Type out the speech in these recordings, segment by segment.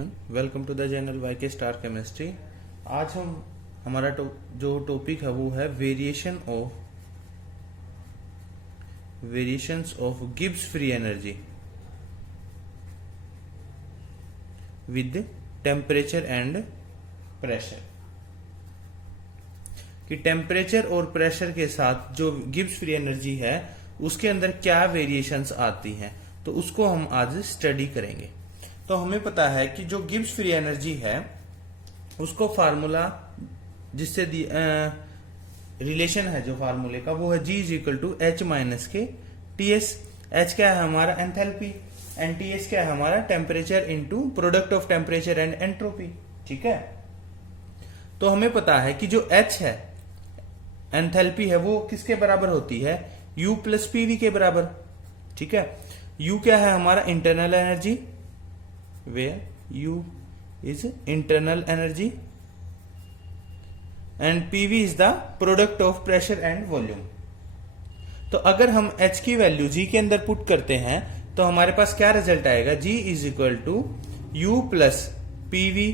Welcome to the channel YK star chemistry. आज हमारा जो टॉपिक है वो है variations of Gibbs free energy with temperature and pressure. कि टेम्परेचर और प्रेशर के साथ जो गिब्स फ्री एनर्जी है उसके अंदर क्या वेरिएशंस आती हैं, तो उसको हम आज स्टडी करेंगे। तो हमें पता है कि जो गिब्स फ्री एनर्जी है उसको फार्मूला जिससे रिलेशन है जो फार्मूले का वो है G is equal to H minus के TS। H क्या है हमारा एंथैल्पी एंड TS क्या है हमारा temperature into product of temperature and entropy. ठीक है, तो हमें पता है कि जो H है एंथैल्पी है वो किसके बराबर होती है, U प्लस PV के बराबर। ठीक है, U क्या है हमारा internal energy, where U is internal energy and PV is the product of pressure and volume। तो अगर हम H की वैल्यू G के अंदर पुट करते हैं तो हमारे पास क्या रिजल्ट आएगा, G is equal to U plus PV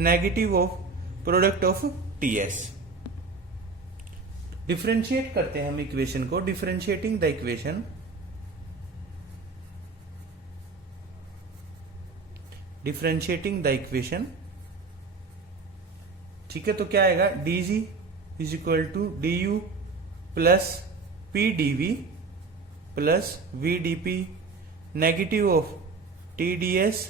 negative of product of TS। Differentiate करते हैं हम इक्वेशन को, differentiating the equation, differentiating the equation. ठीक है, तो क्या आएगा, dg is equal to du plus pdv plus vdp negative of tds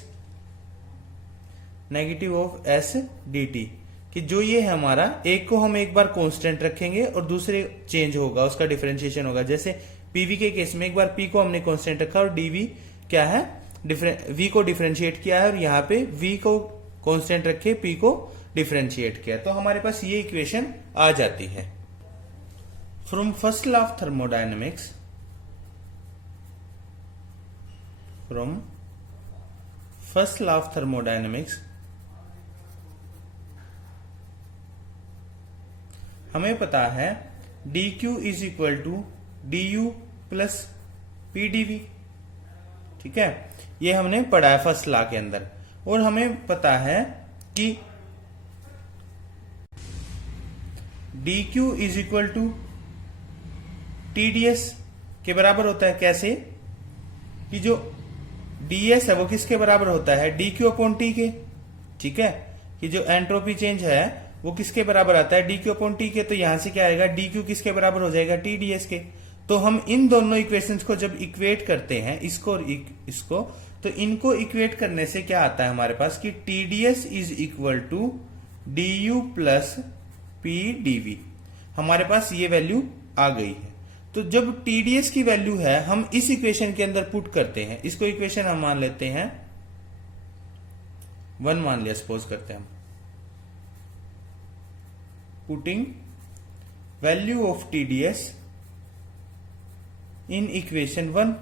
negative of sdt। कि जो ये है हमारा, एक को हम एक बार कांस्टेंट रखेंगे और दूसरे चेंज होगा, उसका डिफरेंशिएशन होगा। जैसे pv के केस में एक बार p को हमने कांस्टेंट रखा और dv क्या है v को डिफरेंशिएट किया है और यहाँ पे v को कांस्टेंट रखे p को डिफरेंशिएट किया, तो हमारे पास ये इक्वेशन आ जाती है। From first law of thermodynamics, from first law of thermodynamics हमें पता है dq is equal to du plus pdv। ठीक है, ये हमने पढ़ा है फर्स्ट लॉ के अंदर। और हमें पता है कि dq is equal to TDS के बराबर होता है। कैसे कि जो ds है वो किसके बराबर होता है, dq अपॉन t के। ठीक है, कि जो एंट्रोपी चेंज है वो किसके बराबर आता है, dq अपॉन t के। तो यहां से क्या आएगा, dq किसके बराबर हो जाएगा, TDS के। तो हम इन दोनों इक्वेशंस को जब इक्वेट करते हैं, इसको और इसको, तो इनको इक्वेट करने से क्या आता है हमारे पास कि TDS is equal to du plus pdv। हमारे पास ये वैल्यू आ गई है। तो जब TDS की वैल्यू है हम इस इक्वेशन के अंदर पुट करते हैं, इसको इक्वेशन हम मान लेते हैं 1 मान लिया, सपोज करते हैं हम, putting value of TDS in equation 1।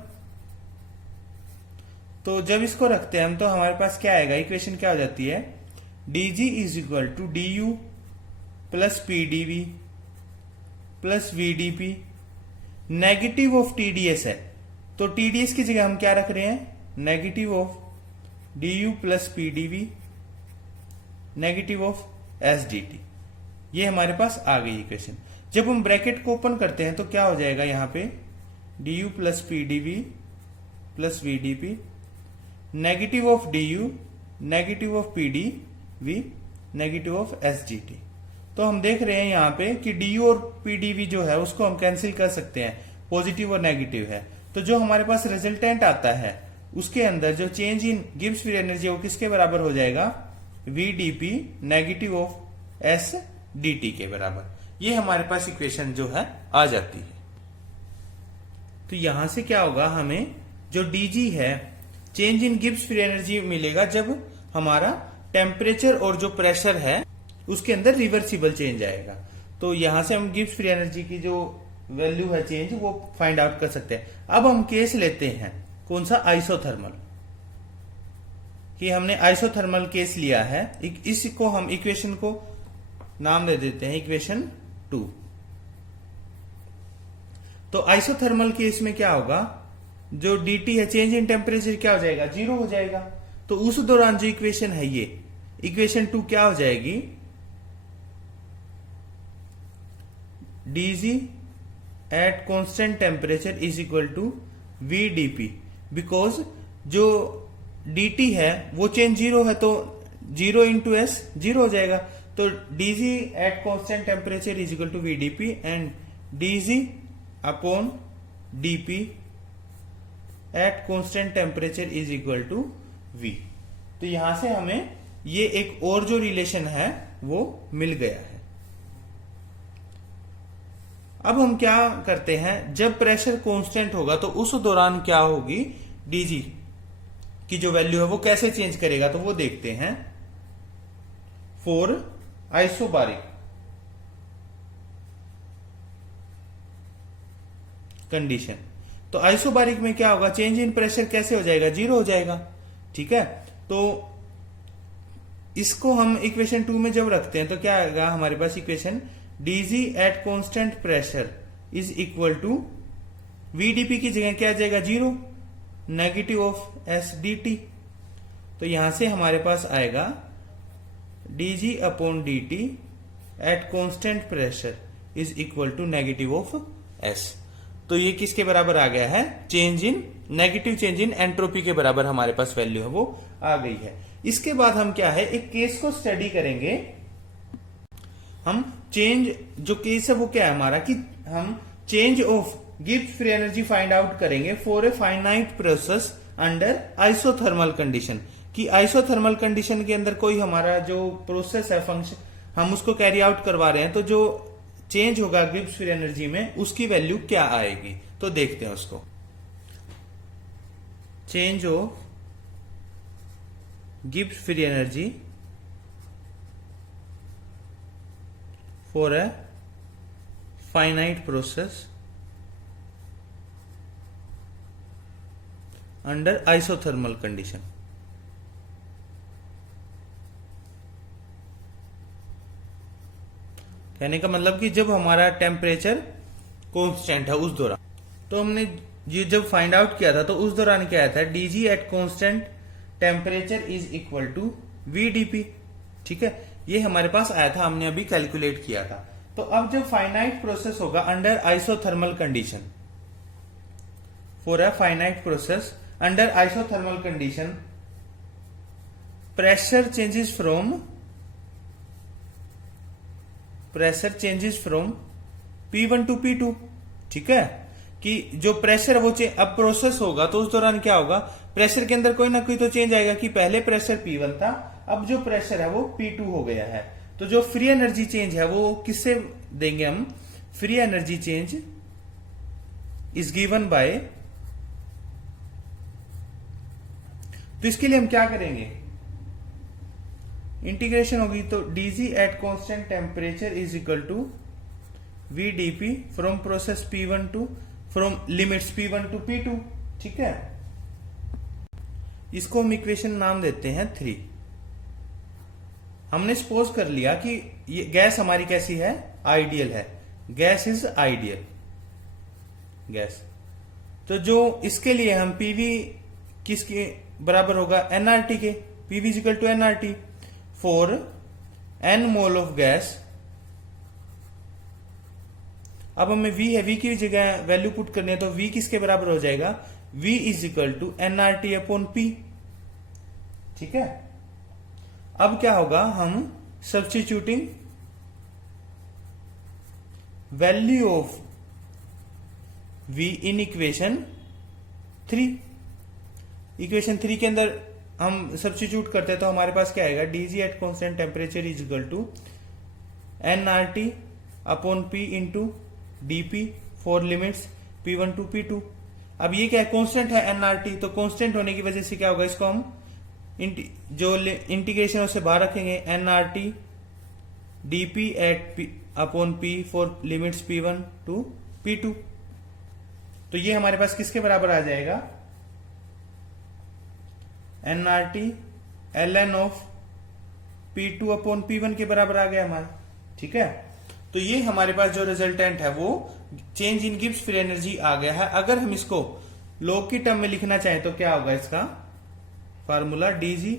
तो जब इसको रखते हैं हम तो हमारे पास क्या आएगा, इक्वेशन क्या हो जाती है, dg is equal to du plus pdv plus vdp negative of TDS है। तो TDS की जगह हम क्या रख रहे हैं, negative of du plus pdv negative of sdt। ये हमारे पास आ गई इक्वेशन। जब हम ब्रैकेट को ओपन करते हैं तो क्या हो जाएगा, यहां पे du plus pdv plus vdp negative of du negative of pdv negative of sdt। तो हम देख रहे हैं यहां पे कि du और pdv जो है उसको हम कैंसिल कर सकते हैं, पॉजिटिव और नेगेटिव है। तो जो हमारे पास रिजल्टेंट आता है उसके अंदर जो change in Gibbs free energy वो किसके बराबर हो जाएगा, vdp नेगेटिव ऑफ sdt के बराबर। ये हमारे पास इक्वेशन जो है आ जाती है। तो यहां से क्या होगा, हमें जो dg है change in Gibbs free energy मिलेगा जब हमारा टेम्परेचर और जो प्रेशर है उसके अंदर रिवर्सिबल चेंज आएगा। तो यहां से हम गिब्स फ्री एनर्जी की जो वैल्यू है चेंज वो फाइंड आउट कर सकते हैं। अब हम केस लेते हैं कौन सा, आइसोथर्मल। कि हमने आइसोथर्मल केस लिया है, इसको हम इक्वेशन को नाम दे देते हैं इक्वेशन 2। तो आइसोथर्मल केस में क्या होगा, जो dt है चेंज इन टेम्परेचर क्या हो जाएगा, 0 हो जाएगा। तो उस दौरान जो इक्वेशन है ये इक्वेशन 2 क्या हो जाएगी, dg at constant temperature is equal to V D P, because जो dt है वो चेंज जीरो है, तो 0 इंटू एस जीरो हो जाएगा। तो dg at constant temperature is equal to V D P and dg upon dp at constant temperature is equal to v। तो यहां से हमें ये एक और जो रिलेशन है वो मिल गया है। अब हम क्या करते हैं, जब प्रेशर कांस्टेंट होगा तो उस दौरान क्या होगी, dg की जो वैल्यू है वो कैसे चेंज करेगा, तो वो देखते हैं। फॉर आइसोबारिक कंडीशन, तो आइसोबारिक में क्या होगा, चेंज इन प्रेशर कैसे हो जाएगा, जीरो हो जाएगा। ठीक है, तो इसको हम इक्वेशन 2 में जब रखते हैं तो क्या आएगा हमारे पास equation, dg at constant pressure is equal to vdp की जगह क्या आ जाएगा, zero, negative of S dt। तो यहां से हमारे पास आएगा dg upon dt at constant pressure is equal to negative of S. तो ये किसके बराबर आ गया है, change in negative change in entropy के बराबर हमारे पास वैल्यू है वो आ गई है। इसके बाद हम क्या है, एक केस को स्टडी करेंगे। हम चेंज जो केस है वो क्या है हमारा, कि हम change of Gibbs free energy find out करेंगे for a finite process under isothermal condition, कि आइसोथर्मल कंडीशन के अंदर कोई हमारा जो प्रोसेस है, फंक्शन हम उसको कैरी आउट करवा रहे हैं, तो जो चेंज होगा गिब्स फ्री एनर्जी में उसकी वैल्यू क्या आएगी। तो देखते हैं उसको। Change of Gibbs free energy for a finite process under isothermal condition. कहने का मतलब कि जब हमारा टेम्परेचर कांस्टेंट है उस दौरान, तो हमने ये जब फाइंड आउट किया था तो उस दौरान क्या आया था, dg at constant temperature is equal to vdp। ठीक है, ये हमारे पास आया था, हमने अभी कैलकुलेट किया था। तो अब जब फाइनाइट प्रोसेस होगा under isothermal condition, for a finite process under isothermal condition, pressure changes from P1 to P2। ठीक है, कि जो प्रेशर वो अब प्रोसेस होगा तो उस दौरान क्या होगा, प्रेशर के अंदर कोई ना कोई तो चेंज आएगा, कि पहले प्रेशर P1 था, अब जो प्रेशर है वो P2 हो गया है। तो जो फ्री एनर्जी चेंज है वो किससे देंगे हम, free energy change is given by, तो इसके लिए हम क्या करेंगे, इंटीग्रेशन होगी। तो dg at constant temperature is equal to vdp from process P1 to, from limits P1 to P2। ठीक है, इसको हम इक्वेशन नाम देते हैं 3। हमने सपोज कर लिया कि ये गैस हमारी कैसी है, आइडियल है, गैस इज आइडियल गैस। तो जो इसके लिए हम पीवी किसके बराबर होगा, nRT के, PV is equal to nRT for n mole of gas. अब हमें v है, v की जगह वैल्यू पुट करनी है, तो v किसके बराबर हो जाएगा, v is equal to nRT upon p। ठीक है, अब क्या होगा, हम substituting value of v in equation 3, equation 3 के अंदर हम सब्स्टिट्यूट करते हैं तो हमारे पास क्या आएगा, dg at constant temperature is equal to nRT upon p into dp for limits P1 to P2। अब ये क्या है, कांस्टेंट है nRT, तो कांस्टेंट होने की वजह से क्या होगा, इसको हम जो इंटीग्रेशन उससे बाहर रखेंगे, nRT dp at upon p for limits P1 to P2। तो ये हमारे पास किसके बराबर आ जाएगा, nRT ln of P2 upon P1 के बराबर आ गया हमारा। ठीक है, तो ये हमारे पास जो रिजल्टेंट है वो change in Gibbs free energy आ गया है। अगर हम इसको लॉग की टर्म में लिखना चाहें तो क्या होगा इसका, formula DG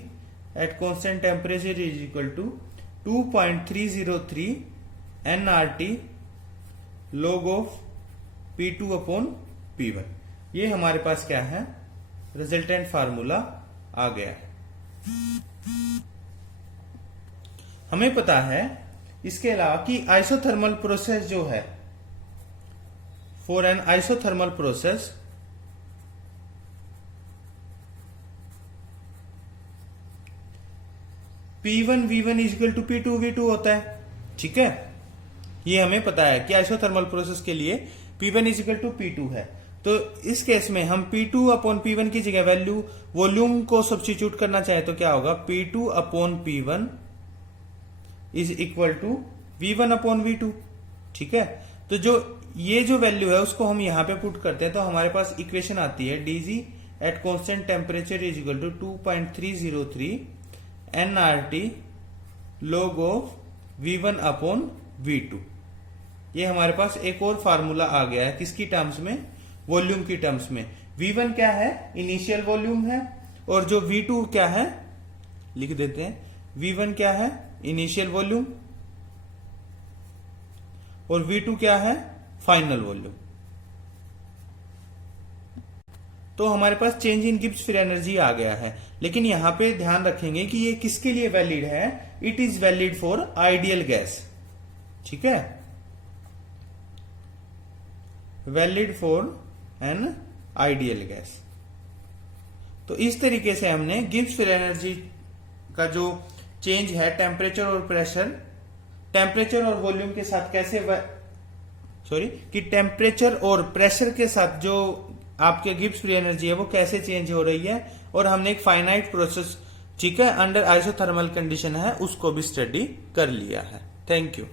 at constant temperature is equal to 2.303 nRT log of P2 upon P1। ये हमारे पास क्या है, रिजल्टेंट फार्मूला आ गया है। हमें पता है इसके अलावा कि आइसोथर्मल प्रोसेस जो है, for an isothermal process P1 V1 is equal to P2 V2 होता है। ठीक है, ये हमें पता है कि आइसोथर्मल प्रोसेस के लिए P1 is equal to P2 है। तो इस केस में हम P2 अपॉन P1 की जगह वैल्यू वॉल्यूम को सब्स्टिट्यूट करना चाहे तो क्या होगा, P2 upon P1 is equal to V1 upon V2। ठीक है, तो ये जो वैल्यू है उसको हम यहां पे पुट करते हैं तो हमारे पास इक्वेशन आती है dg at constant temperature is equal to 2.303 nRT log of V1 upon V2। ये हमारे पास एक और फार्मूला आ गया है, किसकी टर्म्स में, वॉल्यूम की टर्म्स में। V1 क्या है, इनिशियल वॉल्यूम है, और जो V2 क्या है, लिख देते हैं, V1 क्या है, इनिशियल वॉल्यूम, और V2 क्या है, फाइनल वॉल्यूम। तो हमारे पास change in Gibbs free energy आ गया है, लेकिन यहां पे ध्यान रखेंगे कि ये किसके लिए वैलिड है, it is valid for ideal gas. ठीक है, valid for an ideal gas. तो इस तरीके से हमने गिब्स फ्री एनर्जी का जो चेंज है टेम्परेचर और प्रेशर, टेम्परेचर और वॉल्यूम के साथ कैसे कि टेम्परेचर और प्रेशर के साथ जो आपके गिब्स फ्री एनर्जी है वो कैसे चेंज हो रही है, और हमने एक फाइनाइट प्रोसेस, ठीक है, अंडर आइसोथर्मल कंडीशन है, उसको भी स्टडी कर लिया है। Thank you.